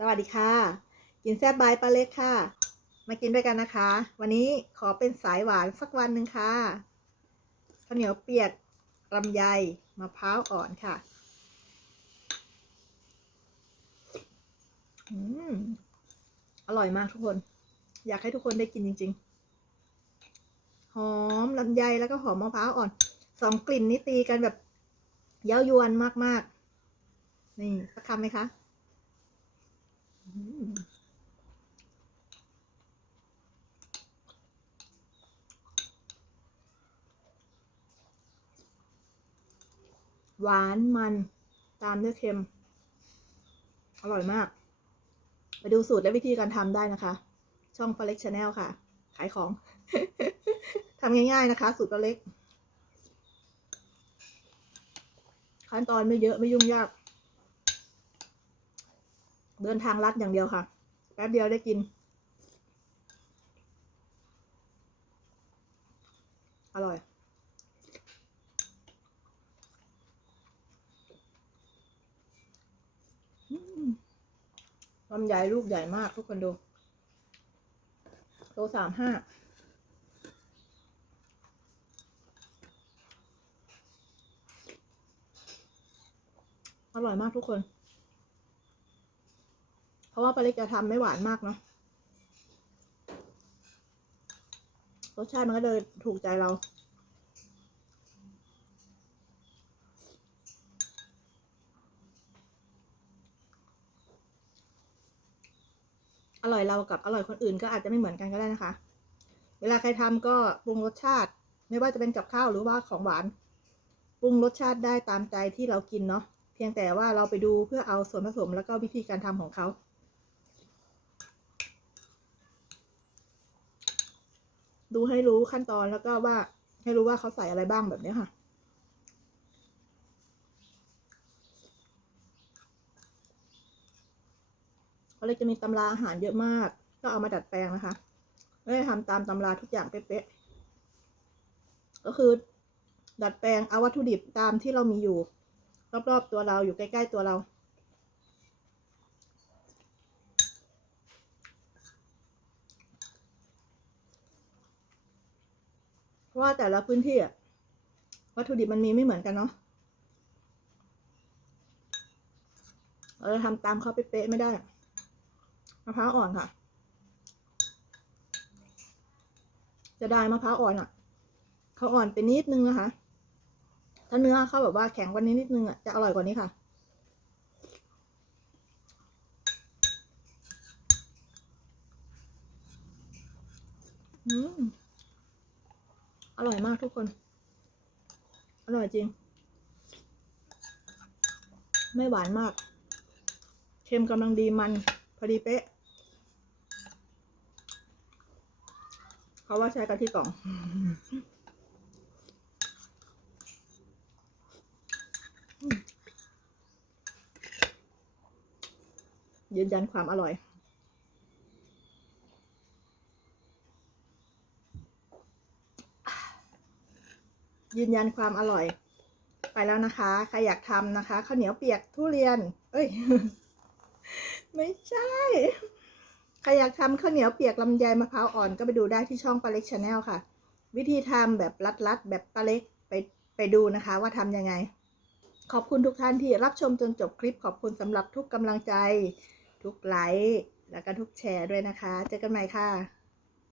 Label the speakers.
Speaker 1: สวัสดีค่ะ กินแซ่บบายป้าเล็กค่ะ มากินด้วยกันนะคะ วันนี้ขอเป็นสายหวานสักวันหนึ่งค่ะข้าวเหนียวเปียกลำไยมะพร้าวอ่อนค่ะ อืม อร่อยมากทุกคน อยากให้ทุกคนได้กินจริง ๆ หอมลำไยแล้วก็หอมมะพร้าวอ่อน สองกลิ่นนี้ตีกันแบบเย้ายวนมากๆ นี่สักคำไหมคะ หวานมันตามด้วยเค็ม อร่อยมาก ไปดูสูตรและวิธีการทำได้นะคะ ช่องปลาเล็กชาแนลค่ะ ขายของทำง่าย ๆ นะคะ สูตรปลาเล็ก ขั้นตอนไม่เยอะไม่ยุ่งยาก เดินทางลัดอย่างเดียวค่ะ แป๊บเดียวได้กิน อร่อยอืมลำไยลูกใหญ่มากทุกคนดู โลสามห้าอร่อยมากทุกคน ราะว่าปลาเล็กจะทำไม่หวานมากเนาะรสชาติมันก็เลยถูกใจเรา อร่อยเรากับอร่อยคนอื่นก็อาจจะไม่เหมือนกันก็ได้นะคะ เวลาใครทำก็ปรุงรสชาติ ไม่ว่าจะเป็นกับข้าวหรือว่าของหวาน ปรุงรสชาติได้ตามใจที่เรากินเนาะ เพียงแต่ว่าเราไปดูเพื่อเอาส่วนผสมแล้วก็วิธีการทำของเขา ดูให้รู้ขั้นตอนแล้วก็ว่า ให้รู้ว่าเขาใส่อะไรบ้างแบบนี้ค่ะ เขาเลยจะมีตำราอาหารเยอะมาก ก็เอามาดัดแปลงนะคะไม่ได้ทำตามตำราทุกอย่างเป๊ะๆก็คือ ดัดแปลงเอาวัตถุดิบตามที่เรามีอยู่ รอบๆตัวเราอยู่ใกล้ ๆ ตัวเรา เพราะ ว่าแต่ละพื้นที่อะวัตถุดิบมันมีไม่เหมือนกันเนาะเราจะทำตามเขาเป๊ะไม่ได้มะพร้าวอ่อนค่ะ จะได้มะพร้าวอ่อนอะเขาอ่อนไปนิดนึงนะคะ ถ้าเนื้อเขาแบบว่าแข็งกว่านี้นิดนึงอะจะอร่อยกว่านี้ค่ะ อืม อร่อยมากทุกคน อร่อยจริง ไม่หวานมาก เค็มกำลังดีมัน พอดีเป๊ะเพราว่าใช้กะทิกล่องยืนยันความอร่อย ยืนยันความอร่อย ไปแล้วนะคะใครอยากทำนะคะข้าวเหนียวเปียกทุเรียน เอ้ย ไม่ใช่ใครอยากทำข้าวเหนียวเปียกลำไยมะพร้าวอ่อนก็ไปดูได้ที่ช่องปลาเล็กชาแนลค่ะ วิธีทำแบบลัดๆแบบปลาเล็กไปไปดูนะคะว่าทำยังไง ขอบคุณทุกท่านที่รับชมจนจบคลิปขอบคุณสำหรับทุกกำลังใจ ทุกไลค์แล้วก็ทุกแชร์ด้วยนะคะ เจอกันใหม่ค่ะ